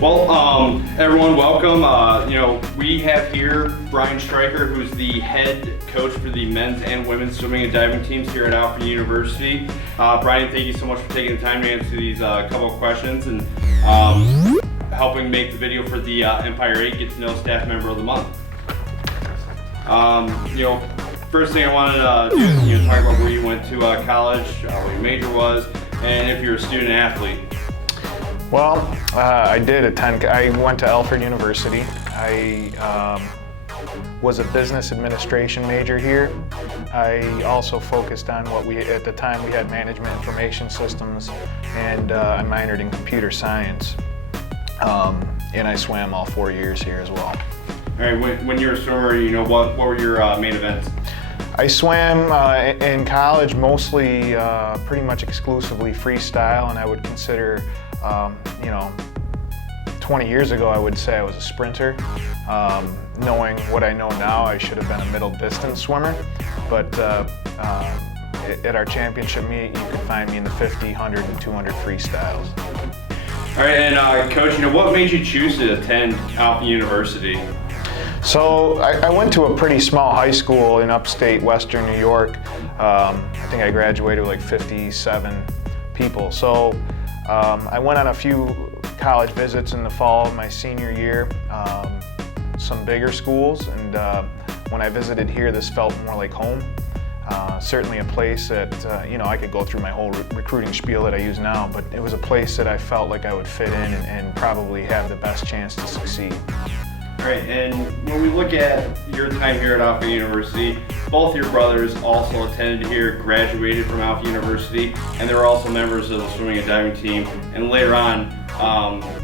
Well, everyone, welcome. We have here Brian Stryker, who's the head coach for the men's and women's swimming and diving teams here at Alfred University. Brian, thank you so much for taking the time to answer these couple of questions and helping make the video for the Empire 8 Get to Know Staff Member of the Month. First thing I wanted to do is talk about where you went to college, what your major was, and if you're a student athlete. Well, I went to Alfred University. I was a business administration major here. I also focused on at the time we had management information systems, and I minored in computer science. And I swam all 4 years here as well. All right, when you were a swimmer, what were your main events? I swam in college mostly pretty much exclusively freestyle, and I would consider 20 years ago I would say I was a sprinter. Knowing what I know now, I should have been a middle distance swimmer, but at our championship meet you could find me in the 50, 100, and 200 freestyles. All right, and Coach, what made you choose to attend Alfred University? So I went to a pretty small high school in upstate Western New York. I think I graduated with like 57 people. So I went on a few college visits in the fall of my senior year, some bigger schools, and when I visited here, this felt more like home. Certainly a place that, I could go through my whole recruiting spiel that I use now, but it was a place that I felt like I would fit in and probably have the best chance to succeed. All right, and when we look at your time here at Alfred University, both your brothers also attended here, graduated from Alfred University, and they were also members of the swimming and diving team, and later on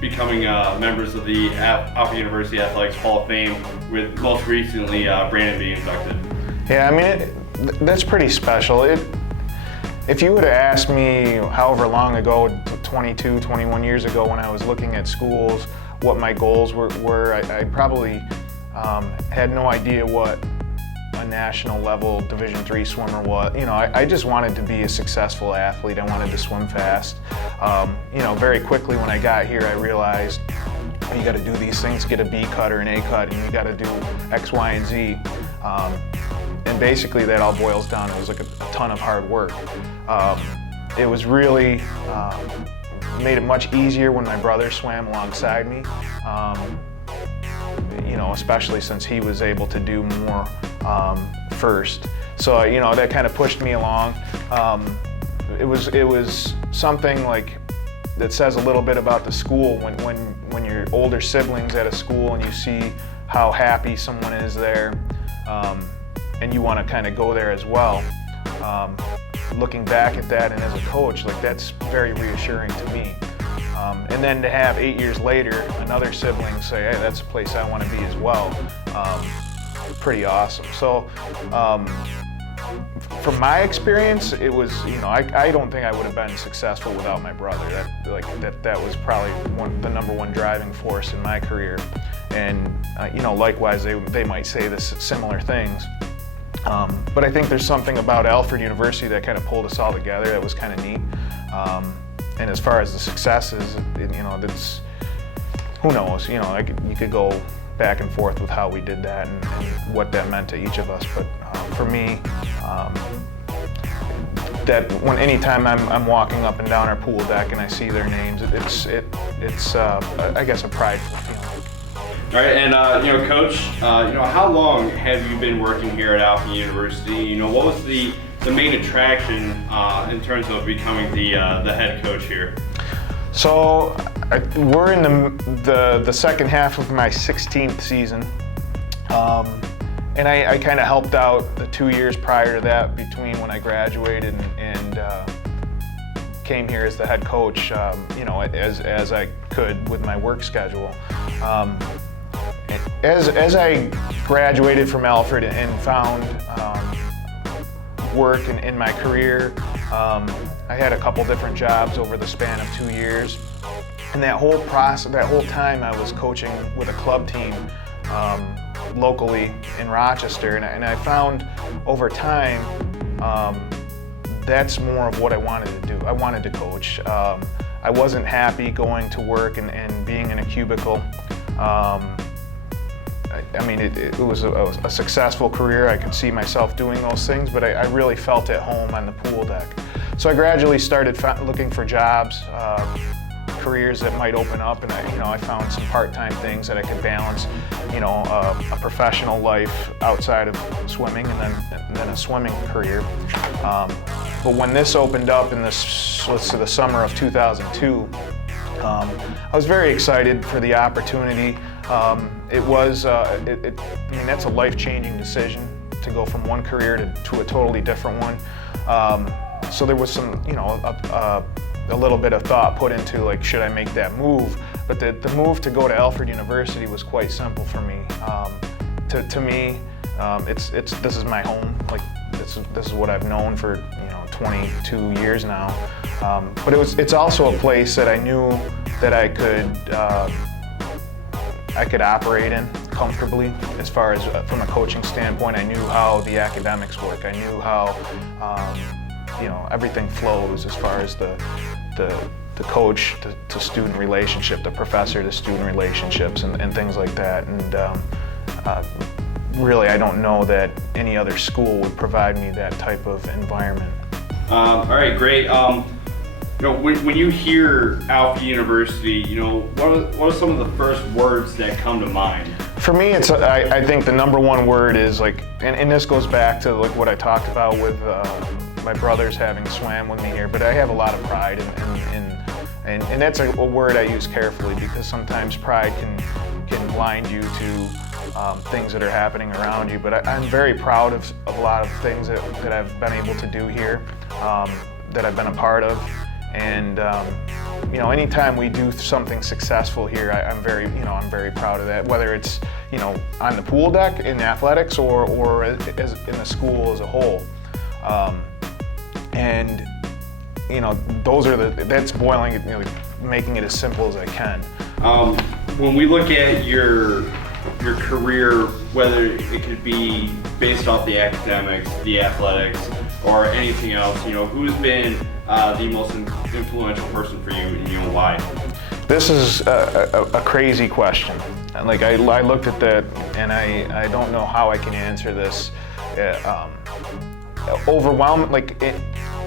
becoming members of the Alfred University Athletics Hall of Fame, with most recently Brandon being inducted. Yeah, I mean, that's pretty special. If you would have asked me however long ago, 22, 21 years ago, when I was looking at schools, what my goals were, I probably had no idea what a national level Division III swimmer was. I just wanted to be a successful athlete. I wanted to swim fast. Very quickly when I got here, I realized you got to do these things, get a B cut or an A cut, and you got to do X, Y, and Z. And basically that all boils down, it was like a ton of hard work. It was really, made it much easier when my brother swam alongside me, especially since he was able to do more first. So, that kind of pushed me along. It was something like that says a little bit about the school when your older siblings at a school and you see how happy someone is there, and you want to kind of go there as well. Looking back at that and as a coach, that's very reassuring to me. And then to have 8 years later, another sibling say, hey, that's a place I want to be as well, pretty awesome. So from my experience, it was, I don't think I would have been successful without my brother. That was probably the number one driving force in my career. And likewise, they might say similar things. But I think there's something about Alfred University that kind of pulled us all together that was kind of neat. And as far as the successes, that's, who knows, you could go back and forth with how we did that and what that meant to each of us. But for me, anytime I'm walking up and down our pool deck and I see their names, it's I guess a prideful feeling. All right, and Coach, how long have you been working here at Alfred University? What was the main attraction in terms of becoming the head coach here? So we're in the second half of my 16th season, and I kind of helped out the 2 years prior to that between when I graduated and came here as the head coach, as I could with my work schedule. As I graduated from Alfred and found work in my career, I had a couple different jobs over the span of 2 years, and that whole time I was coaching with a club team locally in Rochester, and I found over time that's more of what I wanted to do. I wanted to coach. I wasn't happy going to work and being in a cubicle. I mean, it was a successful career. I could see myself doing those things, but I really felt at home on the pool deck. So I gradually started looking for jobs, careers that might open up, and I found some part-time things that I could balance, a professional life outside of swimming, and then a swimming career. But when this opened up in the summer of 2002, I was very excited for the opportunity. That's a life-changing decision to go from one career to a totally different one. So there was some, a little bit of thought put into, like, should I make that move? But the move to go to Alfred University was quite simple for me. To me, this is my home. Like, this is what I've known for 22 years now. But it's also a place that I knew that I could operate in comfortably. As far as from a coaching standpoint, I knew how the academics work. I knew how everything flows as far as the coach to student relationship, the professor to student relationships, and things like that. And really, I don't know that any other school would provide me that type of environment. All right, great. When you hear Alfred University, what are some of the first words that come to mind? For me, I think the number one word is and this goes back to what I talked about with my brothers having swam with me here, but I have a lot of pride and that's a word I use carefully, because sometimes pride can blind you to things that are happening around you. But I'm very proud of a lot of things that I've been able to do here, that I've been a part of. And anytime we do something successful here, I'm very proud of that. Whether it's on the pool deck in athletics or in the school as a whole. That's boiling it, making it as simple as I can. When we look at your career, whether it could be based off the academics, the athletics, or anything else, who's been the most influential person for you, and why? This is a crazy question. Like, I looked at that, and I don't know how I can answer this. Overwhelming,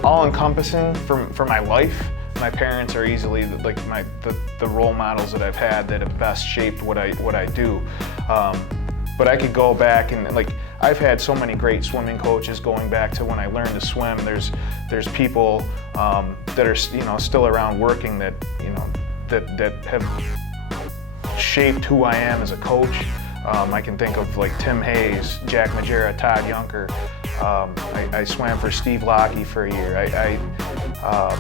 all-encompassing for my life. My parents are easily the role models that I've had that have best shaped what I do. But I could go back and I've had so many great swimming coaches going back to when I learned to swim. There's people that are still around working that have shaped who I am as a coach. I can think of Tim Hayes, Jack Majera, Todd Yunker. I swam for Steve Lockey for a year.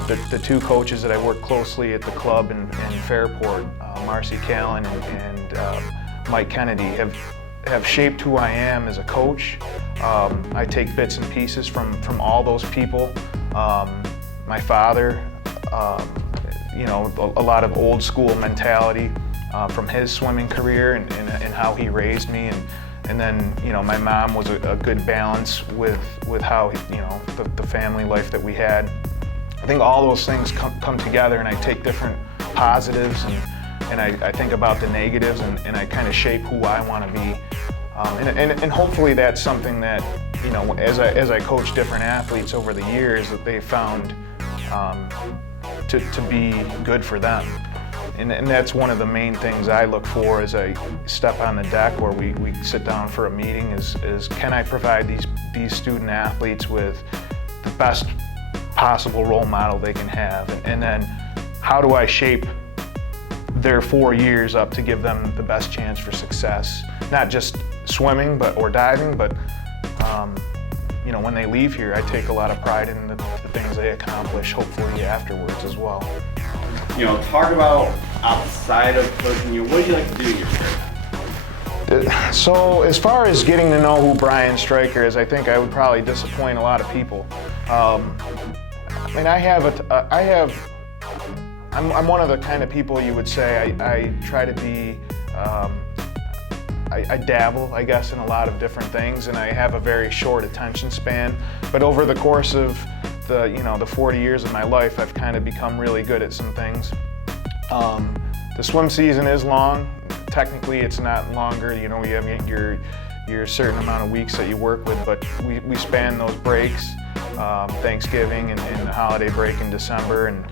The two coaches that I work closely at the club in Fairport, Marcy Callan and Mike Kennedy, have shaped who I am as a coach. I take bits and pieces from all those people. My father, a lot of old school mentality from his swimming career and how he raised me, and then my mom was a good balance with how the family life that we had. I think all those things come together, and I take different positives and I think about the negatives, and I kind of shape who I want to be. And hopefully that's something that, as I coach different athletes over the years, that they found to be good for them. And that's one of the main things I look for as I step on the deck, where we sit down for a meeting, is can I provide these student athletes with the best possible role model they can have, and then how do I shape their 4 years up to give them the best chance for success, not just swimming or diving, but when they leave here, I take a lot of pride in the things they accomplish, hopefully afterwards as well. Talk about outside of coaching. What do you like to do in your spare time? So as far as getting to know who Brian Stryker is, I think I would probably disappoint a lot of people. I'm one of the kind of people you would say I try to be, I dabble, I guess, in a lot of different things, and I have a very short attention span. But over the course of the 40 years of my life, I've kind of become really good at some things. The swim season is long. Technically, it's not longer. You have your certain amount of weeks that you work with, but we span those breaks, Thanksgiving and the holiday break in December, and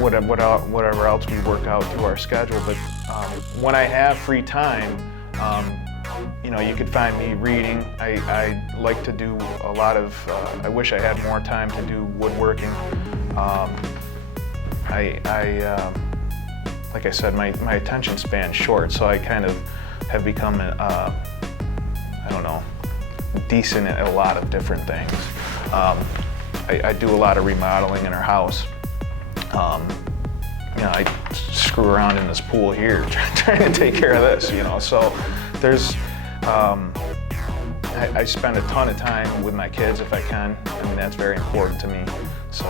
whatever else we work out through our schedule. But when I have free time, you could find me reading. I like to do a lot of, I wish I had more time to do woodworking. Like I said, my attention span's short, so I kind of have become, decent at a lot of different things. I do a lot of remodeling in our house. I screw around in this pool here trying to take care of this, so there's, I spend a ton of time with my kids if I can. I mean, that's very important to me. So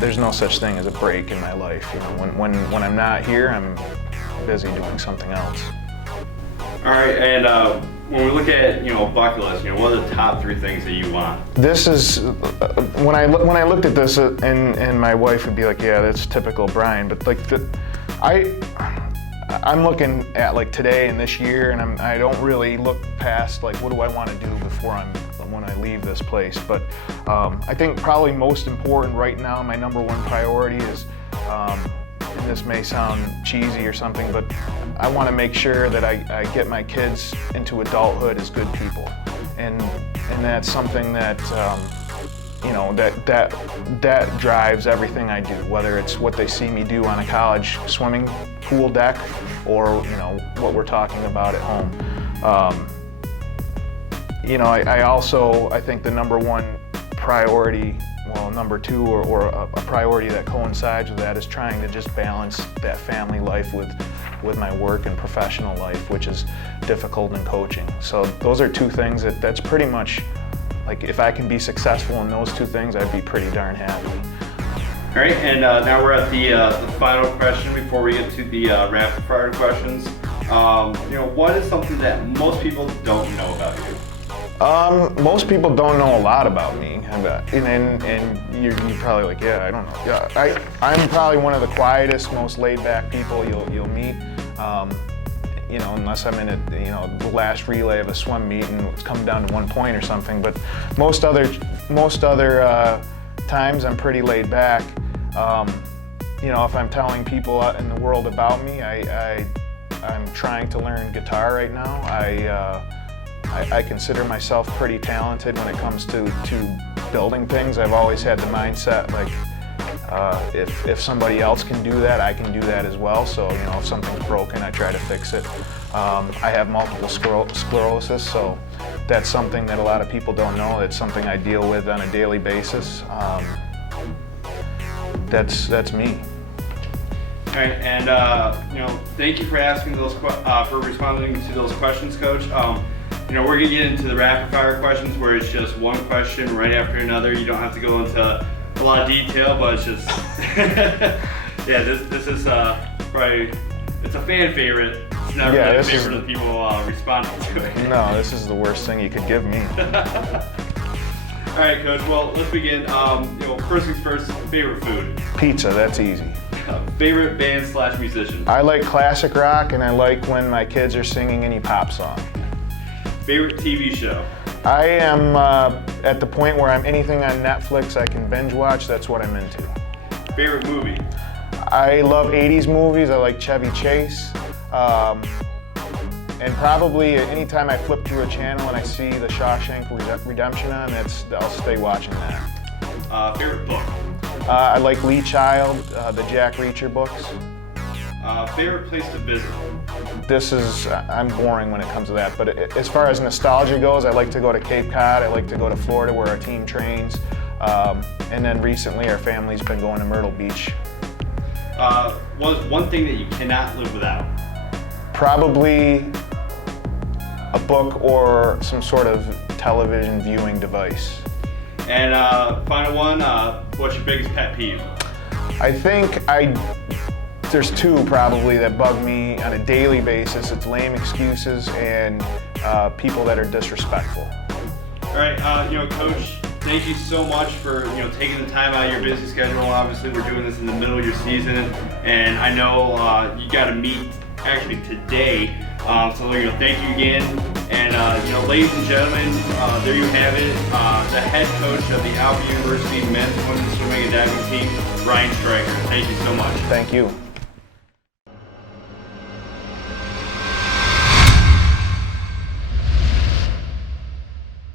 there's no such thing as a break in my life. When I'm not here, I'm busy doing something else. All right, and when we look at bucket list, what are the top 3 things that you want? This is when I looked at this, and my wife would be like, "Yeah, that's typical Brian." But like I'm looking at like today and this year, and I don't really look past like what do I want to do when I leave this place. But I think probably most important right now, my number 1 priority is, and this may sound cheesy or something, but I want to make sure that I get my kids into adulthood as good people, and that's something that that drives everything I do, whether it's what they see me do on a college swimming pool deck or what we're talking about at home. I think the number 1 priority, number 2 or a priority that coincides with that is trying to just balance that family life with my work and professional life, which is difficult in coaching. So those are 2 things that's pretty much, like, if I can be successful in those 2 things, I'd be pretty darn happy. All right, and now we're at the final question before we get to the rapid fire questions. What is something that most people don't know about you? Most people don't know a lot about me, and you're probably like, yeah, I don't know. Yeah, I'm probably one of the quietest, most laid-back people you'll meet. Unless I'm in the last relay of a swim meet and it's come down to 1 point or something. But most other times I'm pretty laid back. If I'm telling people out in the world about me, I'm trying to learn guitar right now. I consider myself pretty talented when it comes to building things. I've always had the mindset like, if somebody else can do that, I can do that as well. So if something's broken, I try to fix it. I have multiple sclerosis, so that's something that a lot of people don't know. It's something I deal with on a daily basis. That's me. All right, and thank you for asking for responding to those questions, Coach. We're gonna get into the rapid fire questions where it's just one question right after another. You don't have to go into a lot of detail, but it's just yeah. This is probably, it's a fan favorite. It's not really a favorite of people responding to it. No, this is the worst thing you could give me. All right, Coach. Well, let's begin. First things first. Favorite food? Pizza. That's easy. Favorite band / musician? I like classic rock, and I like when my kids are singing any pop song. Favorite TV show? I am at the point where I'm anything on Netflix I can binge watch. That's what I'm into. Favorite movie? I love 80s movies. I like Chevy Chase. And probably anytime I flip through a channel and I see the Shawshank Redemption on, I'll stay watching that. Favorite book? I like Lee Child, the Jack Reacher books. Favorite place to visit? I'm boring when it comes to that, but as far as nostalgia goes, I like to go to Cape Cod. I like to go to Florida where our team trains. And then recently our family's been going to Myrtle Beach. What's one thing that you cannot live without? Probably a book or some sort of television viewing device. And final one, what's your biggest pet peeve? I think there's 2 probably that bug me on a daily basis. It's lame excuses and people that are disrespectful. All right, Coach, thank you so much for taking the time out of your busy schedule. Obviously, we're doing this in the middle of your season, and I know you got to meet actually today. So thank you again. And ladies and gentlemen, there you have it. The head coach of the Alfred University men's, women's swimming and diving team, Ryan Stryker. Thank you so much. Thank you.